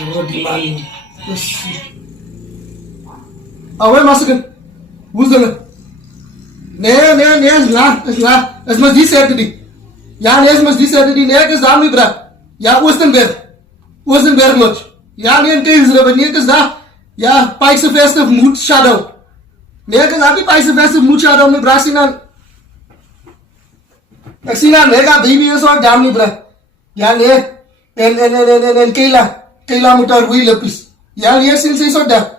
Oh, die man. Dus. Oh, waar was ik? Hoe is het? Nee, is klaar. Het was die Saturday. Ja, nee, het was die Saturday. Nee, ik is daar, mijn bra. Ja, Oostenberg Lodge. Ja, nee, in Keesriver. Nee, ik is daar. Ja, Paikse Festival Mood Shadow. Nee, ik is daar die Paikse Festival Mood Shadow, mijn bra, zien aan. Ik zie aan, mega baby is ook daar, mijn bra. Ja, nee. En Keila moet daar goeie lippies. Ja, nee, sinds is ook daar.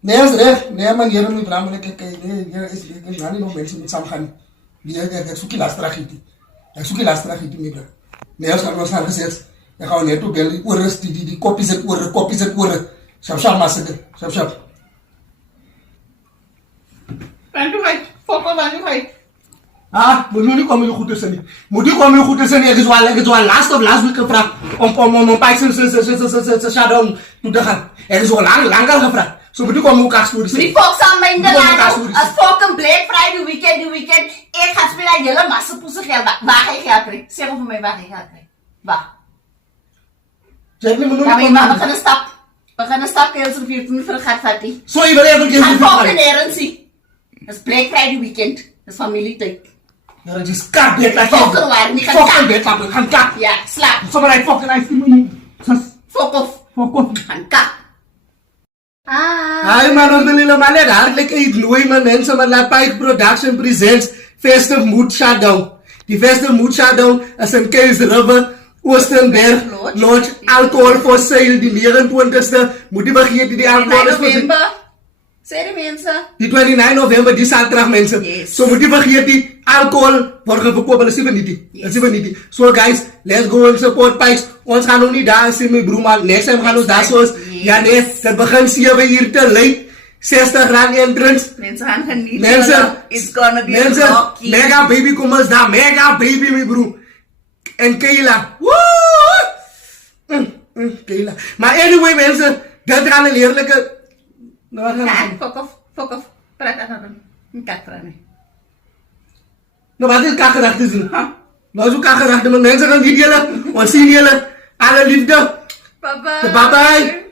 Nee, is recht. Nee, man, hier moet Bram, ik ga niet nog mensen met samen gaan. Ik zoek je laatste rachiet, mijn bra. Nee, als ik nog snel gezegd, ik ga net op bellen, oren, die kopjes en oren. Shap, massacre. Shap. Waar doe je? Ah, moet nu komen je goed tussen niet. Ik is wel last week gevraagd om een Paikse shadow toe te gaan. Er is wel lang al gevraagd. Zo moet je komen ook stories. Die volks aan mijn de laden. Als fucking Black Friday weekend. Ik ga spelen hele massa poesen geld. Waar ga je geld krijgen? Zeg voor mij waar je geld krijgt. Waar? Ja, maar we gaan een stap heel zo 14 voor de gatvatty. Zo, je wil even gaan fucking ergens zien. Dat is Black Friday weekend. Dat is familietijd. Ja, dat is kap, dit laat je. Fucking waar, niet gaan kap. Ja, slaap. Zomaar een fucking ijs. Fuck off. Gaan kap. Hi man, ons wil jullie maar net hartelijk uitnooien man mensen, maar La Pike Production presents Festive Mood Shutdown. Die Festive Mood Shutdown is in Keesriver, Oostenberg Lodge, alcohol for sale die 29ste. Moet je vergeten die alcohol is voor sale. Zeg de mensen. Die 29 November, die zaterdag mensen. Yes. So moet je vergeten die alcohol wordt verkopen, dat is even niet. So guys, let's go and support Pikes. Ons gaan nog niet daar zien mijn broer, maar next time gaan ons daar zoals. Ja nee, dat begint 7 uur te late. 60 rand entrance. Mensen gaan genieten. Mensen, it's gonna be mensen, rocky. mega baby kom eens daar, mega baby mijn broer. En Keila. Woe! Keila. Maar anyway mensen, dat gaan een eerlijke... Fuck off. Praat aan hem. Een kat praten. Nou, wat is kakkerachtig zien? Nou, zo kakkerachtig, maar mensen gaan niet jullie. We zien jullie. Alle liefde. Bye bye. Bye bye.